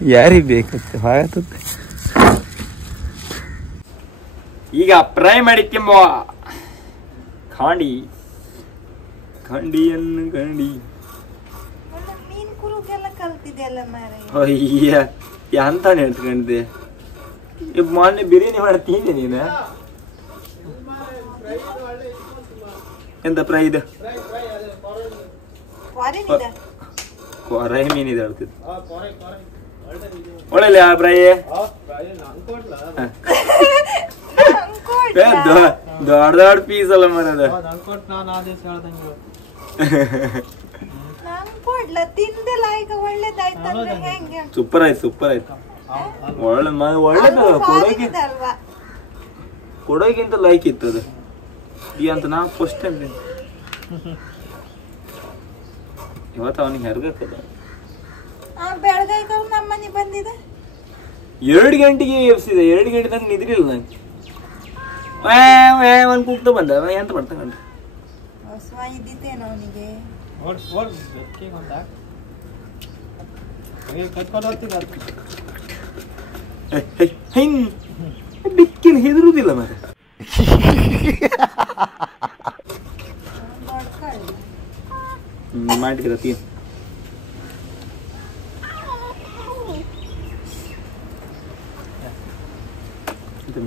ಯಾರಿಗೆ ಬೇಕತ್ತೆ ಹಾಗತ್ತೆ. ಈಗ ಫ್ರೈ ಮಾಡಿ ತಿಂಬ ಖಾಂಡಿ ಖಂಡಿಯನ್ನು ಗಂಡಿ ಮೀನ್ ಕುರುಗೆಲ್ಲ ಕಲ್ತಿದೆಯಲ್ಲ ಮಾರೆ. ಅಯ್ಯ ಎಂತ ನೆನ್ಸ್ಕೊಂಡಿದ್ದೆ. ಮೊನ್ನೆ ಬಿರಿಯಾನಿ ಮಾಡಿ ತಿಂದೆ ನೀನು. ಎಂತ ಫ್ರೈ ಇದು? ಕೊರೆ ಮೀನಿದೆ ಹೇಳ್ತಿದ್ದು. ಒಳ್ಳೆ ಫ್ರೈ ದೊಡ್ಡ ದೊಡ್ಡ ಪೀಸ್ ಅಲ್ಲ ಮರದ. ಸೂಪರ್ ಆಯ್ತು ಸೂಪರ್ ಆಯ್ತು. ಒಳ್ಳೆದ ಕೊಡೋಗಿಂತ ಲೈಕ್ ಇತ್ತು ಅದು ಈ ಅಂತ ನಾ ಫಸ್ಟ್ ಟೈಮ್ ಇವತ್ತು ಅವನಿಗೆ ಹೆರ್ಗಕ್ಕದ. 2 ಗಂಟೆಗೆ ಎಬ್ಸಿದೆ. 2 ಗಂಟೆ ತನಕ ನಿದ್ರಿಲ್ಲ ನಂಗೆ. ಒಂದ್ ಕೂಗ್ತಾ ಬಂದ ಎಂತ ಮಾಡ್ತಾನೆ ಬಿಕ್ಕಿನ ಹೆದರುದಿಲ್ಲ ಮತ್ತೆ. ಮಾಡಿರತಿ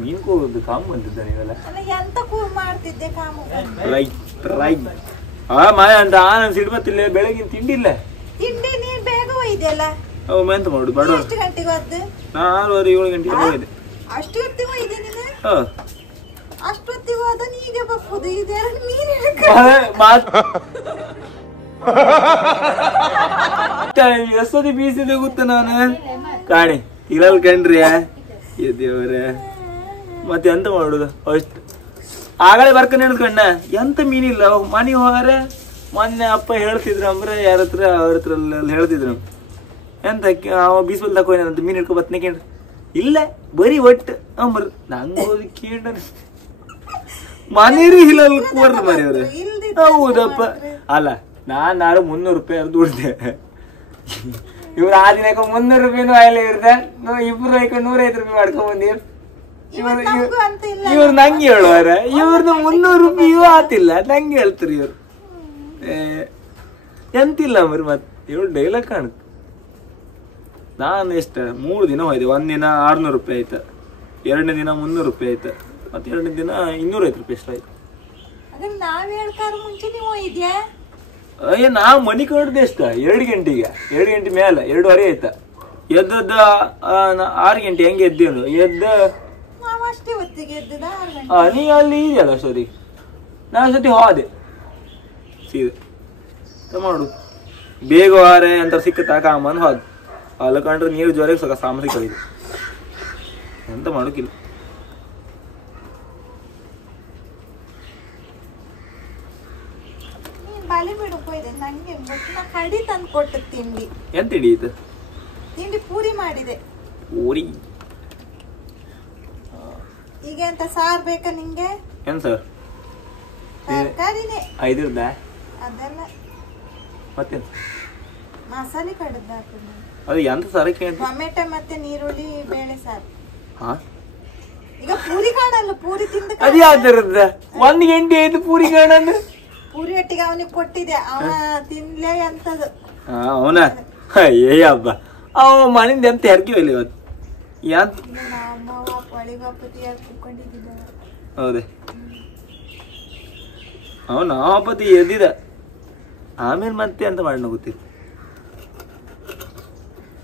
ಮೀನ್ ಕೂರುದು ಕಾಮು ಬಂದಿದ್ದ ನೀವೆಲ್ಲ ಅಂತ ಆನಂದ್ ಸಿಡ್ಬತ್ತಿಲ್ಲ. ಬೆಳಗಿನ ತಿಂಡಿ ಇಲ್ಲ. ಎಂತ ಮಾಡುದು ಬಡ 6:30 7 ಗಂಟೆಗೆ ಹೋಗಿದೆ. ಎಷ್ಟೊತ್ತಿ ಬೀಸಿದೆ ಗೊತ್ತ ನಾನು ಕಾಣಿ ಇಲ್ಲಲ್ ಕಂಡ್ರಿ ದೇವ್ರ. ಮತ್ತೆ ಎಂತ ಮಾಡುದು ಅಷ್ಟು ಆಗಲೇ ಬರ್ಕೊಂಡು ಹೇಳ್ಕಣ್ಣ ಎಂತ ಮೀನಿಲ್ಲ. ಮನಿ ಹೋಗಾರ ಮೊನ್ನೆ ಅಪ್ಪ ಹೇಳ್ತಿದ್ರು ಅಂದ್ರೆ ಯಾರ ಹತ್ರ ಅವ್ರ ಹತ್ರ ಹೇಳ್ತಿದ್ರು ಎಂತ ಅವ ಬೀಸ್ಬಲ್ ತಕೋನಂತ ಮೀನ್ ಹಿಡ್ಕೊ ಬತ್ನೆ ಕೇಳ್ರಿ ಇಲ್ಲ ಬರೀ ಒಟ್ಟು ಅಂಬ್ರ ನಂಗೆ ಹೋಗಿ ಕೇಳ ಮನೇರಿ ಹಿಲ್ಲಲ್ ಕೂರ್ದ ಮರಿ ಅವ್ರ. ಹೌದಪ್ಪ ಅಲ್ಲ ನಾನು 300 ರೂಪಾಯಿ ದುಡ್ದೆ. ಇವ್ರು ಆ ದಿನಕ್ಕೆ 300 ರೂಪಾಯಿನೂ ಆಯ್ಲೆ ಇರ್ದೆ. ಇಬ್ರು 150 ರೂಪಾಯಿ ಮಾಡ್ಕೊಂಡ್ ಬಂದಿರ್. ಇವ್ರು ನಂಗೆ ಹೇಳುವಾರ ಇವ್ರದ್ದು 300 ರೂಪಾಯಿಯೂ ಆತಿಲ್ಲ ನಂಗೆ ಹೇಳ್ತಾರೆ ಇವ್ರು. ಎಂತಿಲ್ಲ ಮರಿ ಮತ್ತೆ ಇವ್ರು ಡೈಲಾಗ್ ಕಾಣುತ್ತೆ. ನಾನು ಎಷ್ಟ 3 ದಿನ ಹೋಯ್ದೆ. 1 ದಿನ 600 ರೂಪಾಯಿ ಆಯ್ತು. 2ನೇ ದಿನ 300 ರೂಪಾಯಿ ಆಯ್ತು. ಮತ್ತೆ 2ನೇ ದಿನ 250 ರೂಪಾಯಿ ಎಷ್ಟು ಆಯ್ತು. ಅಯ್ಯ ನಾ ಮನಿ ಕೊಡ್ದೆ ಎಷ್ಟ 2 ಗಂಟೆಗೆ 2 ಗಂಟೆ ಮೇಲೆ 2:30 ಆಯ್ತ. ಎದ್ದದ್ದ 6 ಗಂಟೆ ಹೆಂಗೆ ಎದ್ದೇನು ಎದ್ದ ನೀ ಅಲ್ಲಿ ಇದೆಯಲ್ಲ ಅಷ್ಟೊತ್ತಿಗೆ ನಾ ಅಷ್ಟೊತ್ತಿ ಹೋದೆ ಸೀದಾ ಮಾಡು ಬೇಗ ಹಾರೆ ಅಂತ ಸಿಕ್ಕತ್ತ ಕಾಮಂದ್ ಹೋದ್. ಅಲ್ಲಿ ಕಂಡ್ರೆ ನೀರು ಜ್ವರ ಸಕ ಸಾಮಸಿ ಕಳಿದೆ ಎಂತ ಮಾಡೋಕಿಲ್ಲ. ಎಂತ ಹಿಡಿಯಿತು ತಿಂಡಿ ಪೂರಿ ಮಾಡಿದೆ. ಪೂರಿ ಈಗ ಎಂತ ಸಾರ್ ಬೇಕಾ ನಿಂಗೆ? ಏನ್ ಸರ್ ತರಕಾರಿನೇ 5 ಇರ್ದ ಅದೆಲ್ಲ ಮತ್ತೇನು ಮಸಾಲೆ ಕಡದ ಅದು ಎಂತ ಸಾರಕ್ಕೆ ಟೊಮೆಟೊ ಮತ್ತೆ ನೀರುಳ್ಳಿ ಬೇಳೆ ಸಾರು. ಹಾ ಈಗ ಪೂರಿ ಕಾಣಲ್ಲ ಪೂರಿ ತಿಂದ ಅದು ಯಾವ್ದರದ 1 ಗಂಟೆ ಆಯ್ತು ಪೂರಿ ಕಾಣಲ್ಲ. ಪೂರಿ ಒಟ್ಟಿಗೆ ಅವನಿಗೆ ಕೊಟ್ಟಿದೆ ಅವ ತಿನ್ಲೇ ಅಂತದು. ಅವನ ಏ ಹಬ್ಬ ಅವ ಮನಿಂದ ಎಂತ ಹೆರ್ಕಿ ಹೋಗ್ಲಿ ಇವತ್ತು ಎಂತ ಹೌದೇ ಅವನು ಹಬ್ಬತಿ ಎದ್ದಿದ ಆಮೇಲೆ ಮತ್ತೆ ಅಂತ ಮಾಡೋಣ ಗೊತ್ತಿತ್ತು.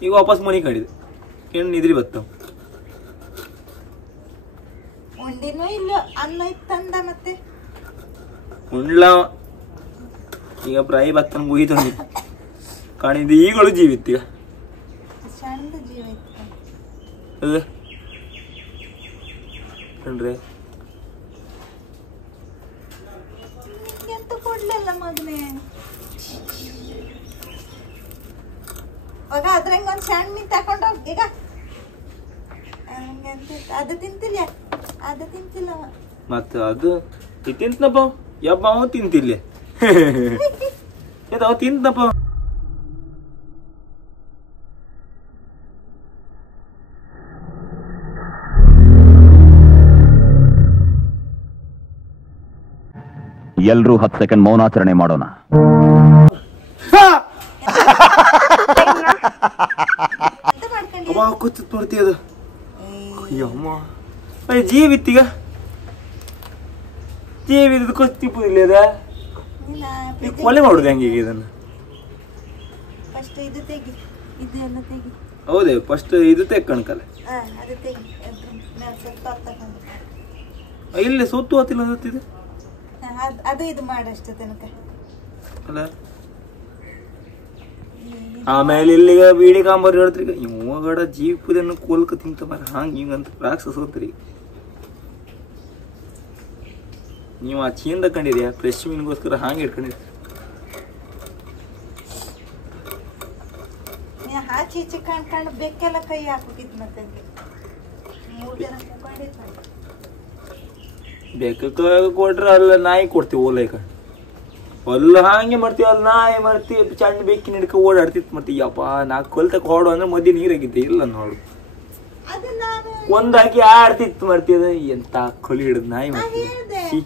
ಈಗ ವಾಪಸ್ ಮನಿ ಕಡಿದೆ ಏನು ನಿದ್ರಿ ಬತ್ತ ಉಂಡಿನೂ ಇಲ್ಲ ಅನ್ನ ಇತ್ತಂದ ಮತ್ತೆ ಉಂಡ್ಲ ಈಗ ಪ್ರಾಯಿ ಬತ್ತನ ಮುಗಿತು ಕಾಣಿದ್ದು ಈಗಳು ಜೀವಿತ್ತು ಈಗ ಚಂದ ಜೀವ ಇತ್ತು ಕಂಡ್ರೆ ಎಂತ ಕೊಡ್ಲಿಲ್ಲ ಮಗನೇ. ಇವಾಗ ಅದ್ರಂಗ ಒಂದ್ ಸಣ್ಣ ಮೀನ್ ತಕೊಂಡೋಗ್ ಈಗ ಅದು ತಿಂತಿಲ್ಲ ಅದು ತಿಂತಿಲ್ಲ ಮತ್ತ ಅದು ತಿಂತನಪ್ಪ ಯಬ್ಬ ಅವ ತಿಂತಿಲ್ಲ ಅವ ತಿಂತನಪ್ಪ ಎಲ್ರೂ 10 ಸೆಕೆಂಡ್ ಮೌನಾಚರಣೆ ಮಾಡೋಣ. ಕೂತ್ ನೋಡ್ತೀಯ ಅದು ಅಯ್ಯಮ್ಮ ಜೀವಿತ್ತೀಗ ಜೀವಿದ ಕೊಸ್ತಿಪ್ಪು ಇಲ್ಲ ಅದ ಕೊಲೆ ಮಾಡುದು ಹೆಂಗೆ ಇದನ್ನ ಹೌದೇ ಫಸ್ಟ್ ಇದು ತೆಕ್ಕಣಕಲ್ಲ ಇಲ್ಲಿ ಸುತ್ತು ಹೊತ್ತಿಲ್ಲ ಸತ್ತಿದೆ ಅದು ಇದು ಮಾಡಷ್ಟೇ ತನಕ ಅಲ್ಲ ಆಮೇಲೆ ಇಲ್ಲಿಗ ಬೀಡಿ ಕಾಂಬರ್ ಹೇಳ್ತ್ರಿ ಇವಾಗಡ ಜೀಪದನ್ನು ಕೋಲ್ಕ ತಿಂತ ಮರ ಹಂಗ ಹಿಂಗಂತ ರಾಕ್ಷಸ ಹೋತ್ರಿ ನೀವು ಆ ಚೀಂದ ಕಂಡಿದ್ಯಾ ಫ್ರೆಶ್ ಮೀನ್ಗೋಸ್ಕರ ಹಾಂಗೆ ಇಟ್ಕೊಂಡಿರಿ ಹಾಚಿ ಈಚೆ ಕಣ್ಕಂಡು ಬೆಕ್ಕೆಲ್ಲ ಕೈ ಹಾಕೋಗಿದ್ ಮತ್ತೆ 3 ಜನ ಬೆಕ್ಕ ಕೊಟ್ರೆ ಅಲ್ಲ ನಾಯಿ ಕೊಡ್ತೀವಿ ಓಲೈಕ ಅಲ್ಲ ಹಾಗೆ ಮಾಡ್ತೀವಿ ಅಲ್ಲಿ ನಾಯಿ ಮಾಡ್ತೀವಿ ಚಂಡ ಬೆಕ್ಕಿನ ಹಿಡ್ಕ ಓಡಾಡ್ತಿತ್ತು ಮತ್ತೆ ಯಪ್ಪ ನಾ ಕೊಲ್ತಕ ಹೊಡು ಅಂದ್ರೆ ಮಧ್ಯೆ ನೀರಾಗಿದ್ದೆ ಇಲ್ಲ ನೋಡು ಒಂದಾಕಿ ಆಡ್ತಿತ್ತು ಮಾಡ್ತೀದ ಎಂತ ಕೊಲಿ ಹಿಡಿದ್ ನಾಯಿ ಮಾಡ್ತೀವಿ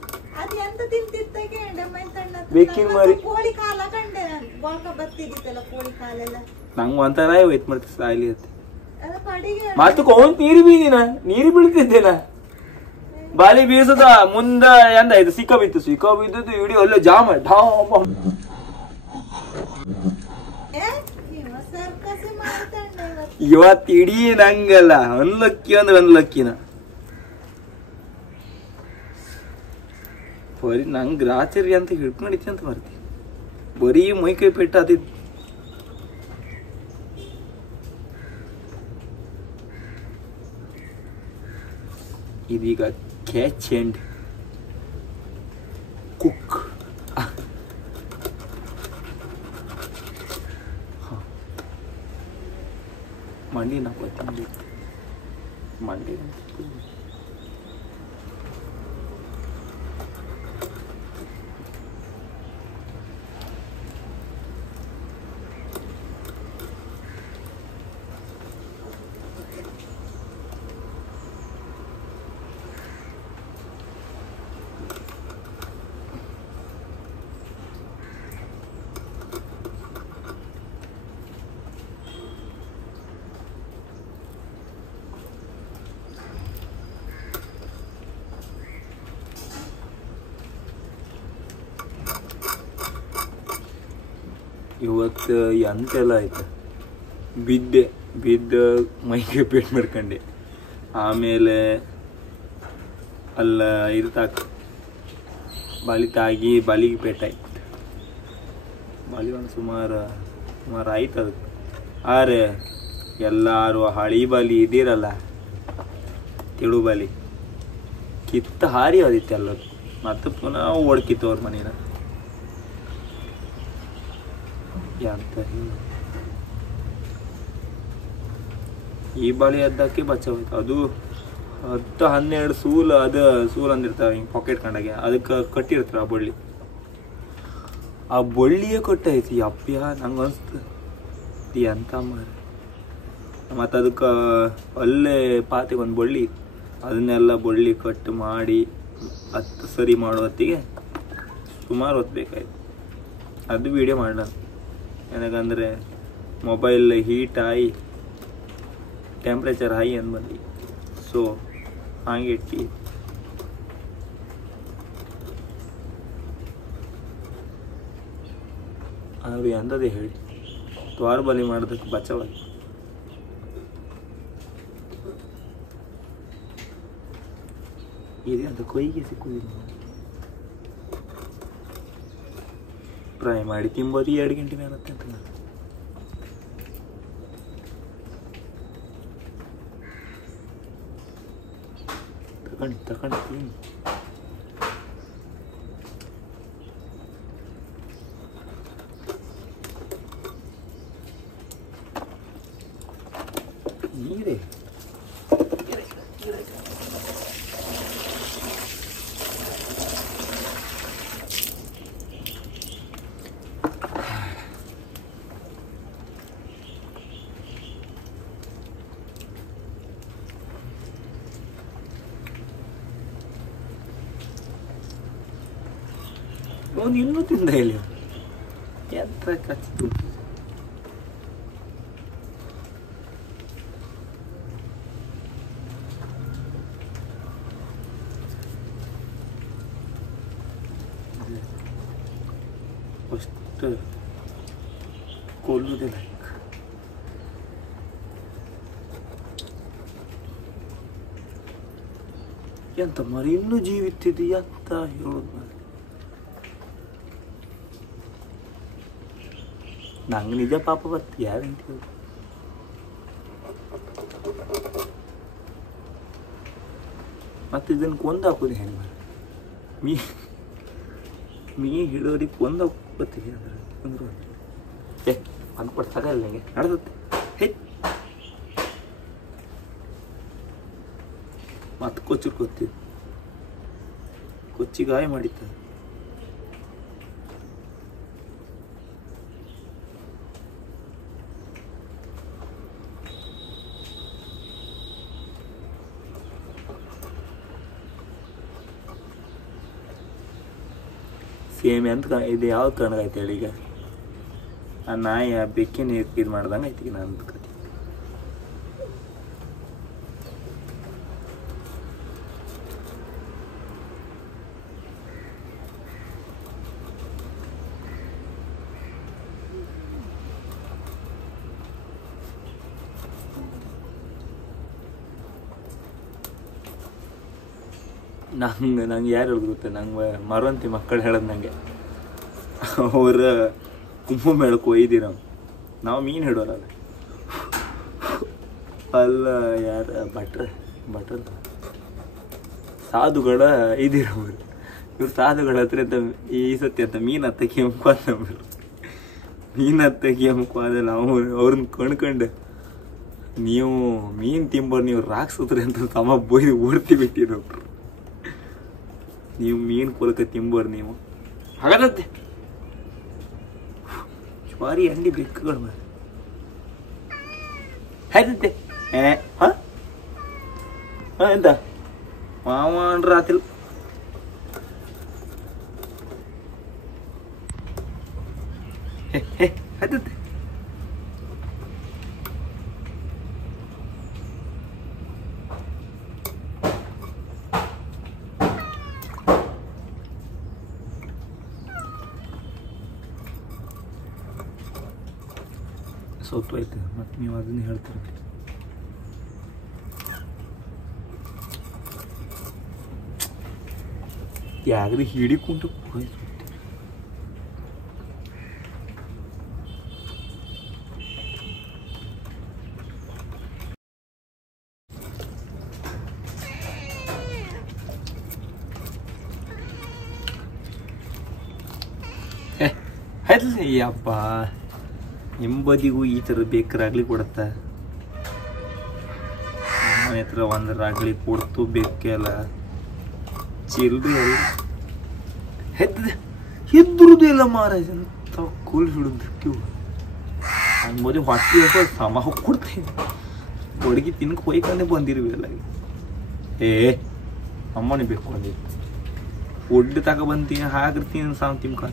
ಬೆಕ್ಕಿನ ಮರಿ ನಂಗೆ ಒಂಥರ ಹೋಯ್ತು ಮಾಡ್ತೀವಿ ಸಾಯ್ಲಿ ಅಂತ ಮತ್ತೆ ಕೊಂತ ನೀರು ಬೀಳ್ತಿದ್ದೇನ ಬಾಲಿ ಬೀಸದ ಮುಂದ ಎಂದ ಆಯ್ತು ಸಿಕ್ಕ ಬಿದ್ದದ್ದು ಇಡೀ ಒಳ್ಳೆ ಜಾಮ ಇವತ್ತು ಇಡೀ ನಂಗಲ್ಲ ಅನ್ಲಕ್ಕಿ ಅಂದ್ರೆ ಅನ್ಲಕ್ಕಿನ ಬರೀ ನಂಗೆ ರಾತ್ರಿ ಅಂತ ಹಿಡ್ಕೊಂಡಿದ್ದೆ ಅಂತ ಬರ್ತಿ ಬರೀ ಮೈಕೈ ಪೆಟ್ಟ ಆತಿದ್ ಇದೀಗ catch and cook ಮಂಡಿ ನಾವು ತಿಂಡಿ ಮಂಡಿ ಇವತ್ತು ಎಂತೆಲ್ಲ ಆಯ್ತು ಬಿದ್ದ ಮೈಗೆ ಪೇಟ್ ಮಾಡ್ಕೊಂಡೆ ಆಮೇಲೆ ಅಲ್ಲ ಇರ್ತಾಕ ಬಾಲಿ ತಾಗಿ ಬಾಲಿಗೆ ಪೇಟಾಯ್ತು ಬಾಲಿ ಒಂದು ಸುಮಾರು ಆಯ್ತು ಅದಕ್ಕೆ ಆರೆ ಎಲ್ಲಾರು ಹಳಿ ಬಾಲಿ ಇದ್ದೀರಲ್ಲ ತಿಳು ಬಾಲಿ ಕಿತ್ತ ಹಾರಿ ಹೋದಿತ್ತು ಎಲ್ಲದು ಮತ್ತೆ ಪುನಃ ಓಡ್ಕಿತ್ತು ಅವ್ರ ಮನೇನ ಅಂತ ಈ ಬಾಳಿ ಅದ್ದಕ್ಕೆ ಬಚಾವಯ್ತು ಅದು 10-12 ಸೂಲ್ ಅಂದಿರ್ತಾವ ಹಿಂಗೆ ಪಾಕೆಟ್ ಕಂಡಾಗೆ ಅದಕ್ಕೆ ಕಟ್ಟಿರ್ತಾರ ಆ ಬಳ್ಳಿಯೇ ಕೊಟ್ಟೈತಿ ಅಪ್ಪ್ಯ ನಂಗೆ ಅನ್ಸ್ತು ಎಂತ ಮಾರ ಮತ್ತು ಅದಕ್ಕೆ ಅಲ್ಲೇ ಪಾತಿಗೆ ಒಂದು ಬಳ್ಳಿ ಅದನ್ನೆಲ್ಲ ಬಳ್ಳಿ ಕಟ್ ಮಾಡಿ ಸರಿ ಮಾಡೋ ಹೊತ್ತಿಗೆ ಸುಮಾರು ಹೊತ್ತು ಬೇಕಾಯ್ತು ಅದು ವಿಡಿಯೋ ಮಾಡೋಣ ಏನಕಂದರೆ ಮೊಬೈಲ್ ಹೀಟ್ ಆಗಿ ಟೆಂಪ್ರೇಚರ್ ಹೈ ಅಂತ ಬಂದು ಸೊ ಹಾಗೆ ಇಟ್ಟು ಅದು ಎಂದದೇ ಹೇಳಿ ದ್ವಾರ ಬಲಿ ಮಾಡೋದಕ್ಕೆ ಬಚಾವಾಗಿ ಇದೆ ಅಂತ ಕೊಯ್ಗೆ ಸಿಕ್ಕುದಿಲ್ಲ ಫ್ರೈ ಮಾಡಿ ತಿಂಬೋದು 2 ಗಂಟೆ ಮೇಲೆ ಅಂತ ತಗೊಂಡು ನೀರೇ ಅವನು ಇನ್ನೂ ತಿಂದ ಇಲ್ಲಿ ಎಂತ ಕಚ್ಚಿತು. ಅಷ್ಟು ಕೊಲ್ಲುವುದಿಲ್ಲ. ಎಂತ ಮರಿ ಇನ್ನೂ ಜೀವಿತ್ತಿದ್ದು ಎಂತ ಹೇಳೋದು. ನಂಗೆ ನಿಜ ಪಾಪ ಬರ್ತಿ ಯಾರಂತ ಹೇಳಿ. ಮತ್ತೆ ಇದನ್ನು ಕೊಂದು ಹಾಕೋದು ಹೆಂಗೆ? ಮೀನು ಹಿಡೋರಿಗೆ ಕೊಂದು ಹಾಕೋತೀವಿ ಅಂದ್ರೆ ಅಂದ್ರು ಅಂದ್ಕೊಡ್ತಾರೆ ಅಲ್ಲ ನಂಗೆ ನಡೆದತ್ತೆ. ಮತ್ತೆ ಕೊಚ್ಚಿರ್ಕೊತೀವಿ, ಕೊಚ್ಚಿ ಗಾಯ ಮಾಡಿತ್ತ. ಸೇಮ್ ಎಂತ ಇದು ಯಾವ್ದು ಕಣಗೈತೆ ಹೇಳಿ ಈಗ? ಆ ನಾಯಿ ಆ ಬೆಕ್ಕಿನ ಇದು ಮಾಡ್ದಂಗೆ ಐತಿ ಈಗ ನಾನು ಕತೆ. ನಂಗೆ ಯಾರು ಹೇಳಿದ್ರು ಗೊತ್ತೆ? ನಂಗೆ ಮರವಂತಿ ಮಕ್ಕಳು ಹೇಳೋದು ನಂಗೆ. ಅವ್ರ ಕುಂಭಮೇಳಕ್ಕೆ ಒಯ್ದಿ ನಾವು ಮೀನು ಹಿಡೋರಲ್ಲ. ಅಲ್ಲ ಯಾರ ಭಟ್ರ ಅಂತ ಸಾಧುಗಳ ಇದಿರೋರು. ಇವ್ರು ಸಾಧುಗಳ ಹತ್ರ ಅಂತ ಈ ಸತಿ ಅಂತ ಮೀನು ಹತ್ತಕ್ಕೆ ಕೆಂಪಾದ ಮೀನು ಹತ್ತಕ್ಕೆ ಕೆಂಪಾದ ನಾವು ಅವ್ರನ್ನ ಕಣ್ಕಂಡು ನೀವು ಮೀನು ತಿಂಬೋರು ನೀವು ರಾಕ್ಸತ್ರಿ ಅಂತ ತಮ್ಮ ಬೊಯ್ದು ಓಡ್ತಿ ಬಿಟ್ಟಿರೋರು. ನೀವು ಮೀನು ಕೊಲಕ ತಿಂಬೋರು ನೀವು ಹಾಗಾದತ್ತೆ ಜ್ವಾರಿ ಅಂಡಿ ಬೆಕ್ಕುಗಳು ಮಾಡಿ ಆಯ್ತಂತೆ. ಎಂತ ಮಾವನ್ರ ಆತಿಲ್ ಆಯ್ತಂತೆ. ಸೊತ್ತು ಐತೆ ಮತ್ತೆ ನೀವು ಅದನ್ನ ಹೇಳ್ತೀರಿ. ಯಾಗ್ರಿ ಹಿಡಿಕೊಂಡು ಅಯ್ಯಪ್ಪ ಎಂಬದಿಗೂ ಈ ಥರ ಬೇಕರಾಗ್ಲಿ ಕೊಡುತ್ತಾ? ಮನೆ ಹತ್ರ ಒಂದರಾಗ್ಲಿ ಕೊಡ್ತು ಬೇಕಲ್ಲ ಚಿಲ್ರಿ ಅಲ್ಲ ಹೆದ್ರುದು ಇಲ್ಲ ಮಾರಾಜ ಅಂತ ಕೂಲ್ ಹಿಡಿದು ಅನ್ಬೋದಿ ಹೊಟ್ಟೆ ಸಮ ಕೊಡ್ತೀನಿ. ಅಡುಗೆ ತಿನ್ಕ ಹೋಯ್ಕೊಂಡೆ ಬಂದಿರುವಲ್ಲ. ಅಮ್ಮನೇ ಬೇಕು ಅಂದಿತ್ತು ಒಡ್ಡು ತಗೊಬಂತೀನಿ ಹಾಕಿರ್ತೀನಿ ಸಾಂಗ್ ತಿನ್ಕ.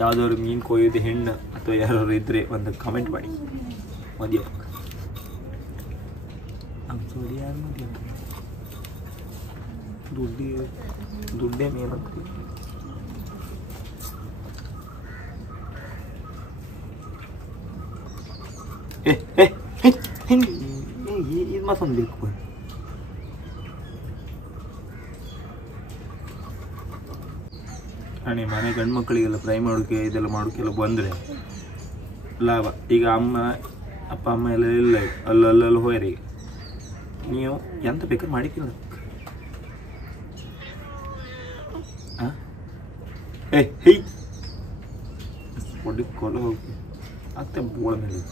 ಯಾವ್ದಾದ್ರು ಮೀನು ಕೊಯ್ಯೋದು ಹೆಣ್ಣು ಅಥವಾ ಯಾರು ಇದ್ರೆ ಒಂದು ಕಮೆಂಟ್ ಮಾಡಿ. ಮದುವೆ ಯಾರು ಮದುವೆ ದುಡ್ಡೇ ಮೇನ್ ಅಂತ ಇದು ಮತ್ತೊಂದು ಬೇಕು. ಅಣ್ಣ ಮನೆ ಗಂಡು ಮಕ್ಕಳಿಗೆಲ್ಲ ಫ್ರೈ ಮಾಡೋಕ್ಕೆ ಇದೆಲ್ಲ ಮಾಡೋಕ್ಕೆಲ್ಲ ಬಂದರೆ ಲಾಭ. ಈಗ ಅಪ್ಪ ಅಮ್ಮ ಎಲ್ಲ ಇಲ್ಲ ಅಲ್ಲಲ್ಲಿ ಹೋಯ್ರಿ. ನೀವು ಎಂತ ಬೇಕಾದ್ರೆ ಮಾಡಿಕ್ಕಿಲ್ಲ. ಒಡ್ಡಿ ಕೊಲ ಹೋಗಿ ಅತ್ತೆ ಬೋಳ ಮೇಲೆ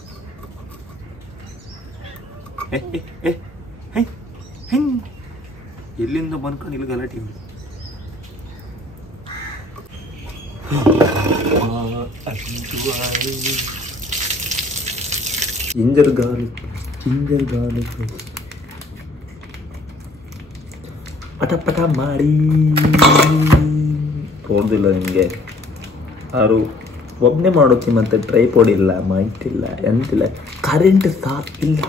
ಎಲ್ಲಿಂದ ಬಂದ್ಕೊಂಡು ಇಲ್ಲಿ ಗಲಾಟೆ ಜಿಂಜರ್ ಗಾರ್ಲಿಕ್ ಪಟ ಪಟ ಮಾಡಿ ತೋರ್ದಿಲ್ಲ ನಿಮಗೆ. ಯಾರು ಒಬ್ಬನೇ ಮಾಡೋತಿ, ಮತ್ತೆ ಟ್ರೈಪೋಡ್ ಇಲ್ಲ, ಮೈಟ್ ಇಲ್ಲ, ಎಂತಿಲ್ಲ, ಕರೆಂಟ್ ಸಹ ಇಲ್ಲ.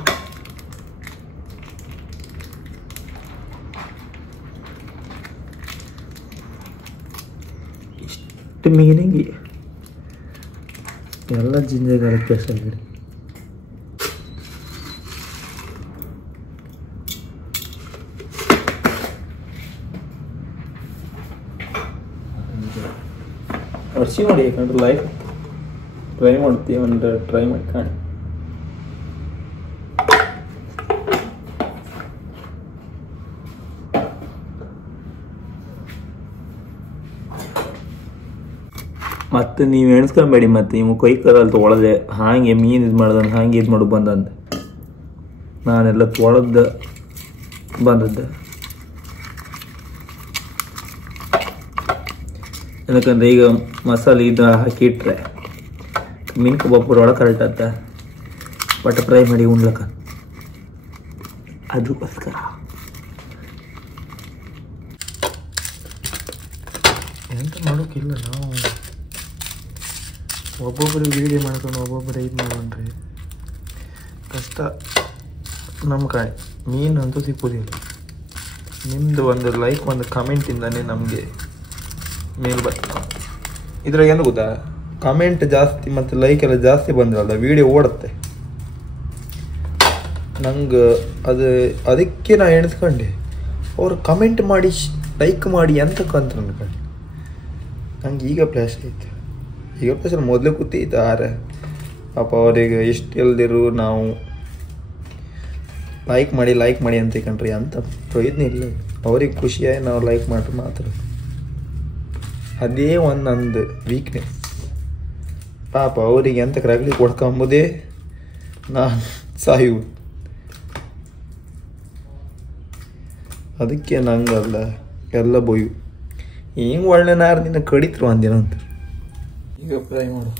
ಇಷ್ಟು ಮೀನಿಗೆ ಎಲ್ಲ ಜಿಂಜರ್ ಗಾರ್ಲಿಕ್ ಪೇಸ್ಟ್ ಆಗಿದೆ. ವರ್ಷಿ ನೋಡಿ, ಯಾಕಂದ್ರೆ ಲೈಫ್ ಟ್ರೈ ಮಾಡ್ತೀವಿ, ಒಂದು ಟ್ರೈ ಮಾಡಿ ಕಾಣಿ. ಮತ್ತು ನೀವು ಎಣಿಸ್ಕೊಬೇಡಿ, ಮತ್ತು ನೀವು ಕೈ ಕರಲ್ಲಿ ತೊಗೊಳದೆ ಹಾಗೆ ಮೀನು ಇದು ಮಾಡ್ದಂಗೆ ಹಾಗೆ ಇದು ಮಾಡೋದು ಬಂದಂತೆ. ನಾನೆಲ್ಲ ತೊಳೆದ ಬಂದದ್ದೆ. ಯಾಕಂದ್ರೆ ಈಗ ಮಸಾಲೆ ಇದು ಹಾಕಿಟ್ರೆ ಮೀನು ಕಬಾಬ್ ಒಳಗೆ ಕರೆಕ್ಟ್ ಆತ, ಬಟ್ ಫ್ರೈ ಮಾಡಿ ಉಣ್ಲಕ್ಕ ಅದಕ್ಕೋಸ್ಕರ. ಎಂತ ಮಾಡೋಕ್ಕಿಲ್ಲ, ನಾವು ಒಬ್ಬೊಬ್ಬರು ವೀಡಿಯೋ ಮಾಡ್ಕೊಂಡು ಒಬ್ಬೊಬ್ಬರು ಇದು ಮಾಡ್ಕೊಂಡ್ರಿ ಕಷ್ಟ. ನಮ್ಮ ಕಾಯಿ ಮೀನು ಅಂತೂ ಸಿಕ್ಕೋದಿಲ್ಲ. ನಿಮ್ಮದು ಒಂದು ಲೈಕ್, ಒಂದು ಕಮೆಂಟಿಂದನೇ ನಮಗೆ ಮೇಲ್ ಬರ್ತದೆ. ಇದ್ರಾಗ ಏನು ಗೊತ್ತಾ, ಕಮೆಂಟ್ ಜಾಸ್ತಿ ಮತ್ತು ಲೈಕ್ ಎಲ್ಲ ಜಾಸ್ತಿ ಬಂದಿರಲ್ಲ, ವಿಡಿಯೋ ಓಡುತ್ತೆ. ನಂಗೆ ಅದಕ್ಕೆ ನಾ ಎಣಿಸ್ಕೊಂಡೆ, ಅವ್ರು ಕಮೆಂಟ್ ಮಾಡಿ ಲೈಕ್ ಮಾಡಿ ಎಂತಕ್ಕಂತ ಅನ್ಕೊಂಡು. ನಂಗೆ ಈಗ ಫ್ಲ್ಯಾಶ್ ಆಯ್ತು. ಈಗ ಫ್ಲ್ಯಾಶ್ ಮೊದಲೇ ಕೂತೈತೆ ಆರೆ ಪಾಪ ಅವ್ರಿಗೆ ಇಷ್ಟು ಎಲ್ದಿರು ನಾವು ಲೈಕ್ ಮಾಡಿ ಅಂತ ಕಂಡ್ರಿ ಅಂತ ಪ್ರಯೋಜನ ಇಲ್ಲ. ಅವ್ರಿಗೆ ಖುಷಿಯಾಗಿ ನಾವು ಲೈಕ್ ಮಾಡ್ರಿ ಮಾತ್ರ. ಅದೇ ಒಂದು ನಂದು ವೀಕ್ನೆಸ್. ಪಾಪ ಅವರಿಗೆ ಎಂತ ರಗಲಿ ಕೊಡ್ಕೊಂಬುದೇ ನಾನು ಸಾಯು. ಅದಕ್ಕೆ ನಂಗಲ್ಲ ಎಲ್ಲ ಬೊಯ್ಯು. ಹಿಂಗೆ ಒಳ್ಳೆ ನಾರು ನಿನ್ನ ಕಡಿತರು ಅಂದಿನ ಅಂತ. ಈಗ ಫ್ರೈ ಮಾಡು.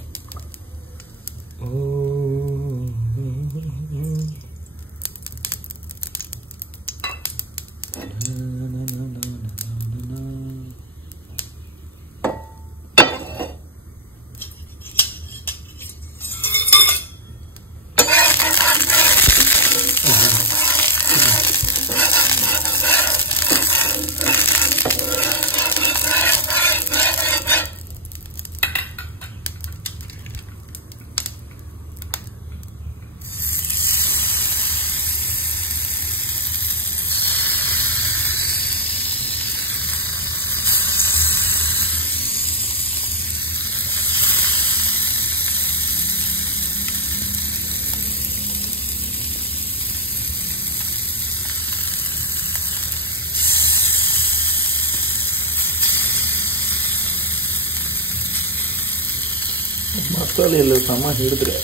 ಮಸಾಲೆ ಎಲ್ಲ ಸಮ ಹಿಡಿದ್ರೆ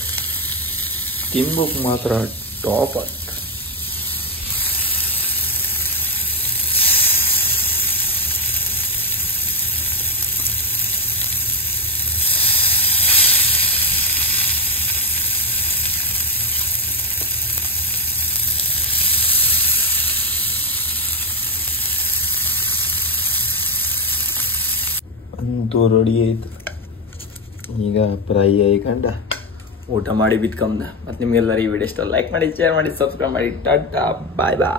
ತಿನ್ಬೇಕು ಮಾತ್ರ ಟಾಪ್ ಅಂತ. ಅಂತೂ ರೆಡಿ ಆಯ್ತು. ಈಗ ಫ್ರೈ ಆಯ್ಕಂಡ ಊಟ ಮಾಡಿ ಬಿತ್ಕೊಂಡ. ಮತ್ತು ನಿಮಗೆಲ್ಲರೂ ಈ ವಿಡಿಯೋ ಇಷ್ಟ ಲೈಕ್ ಮಾಡಿ, ಶೇರ್ ಮಾಡಿ, ಸಬ್ಸ್ಕ್ರೈಬ್ ಮಾಡಿ. ಟಾಟಾ ಬಾಯ್ ಬಾಯ್.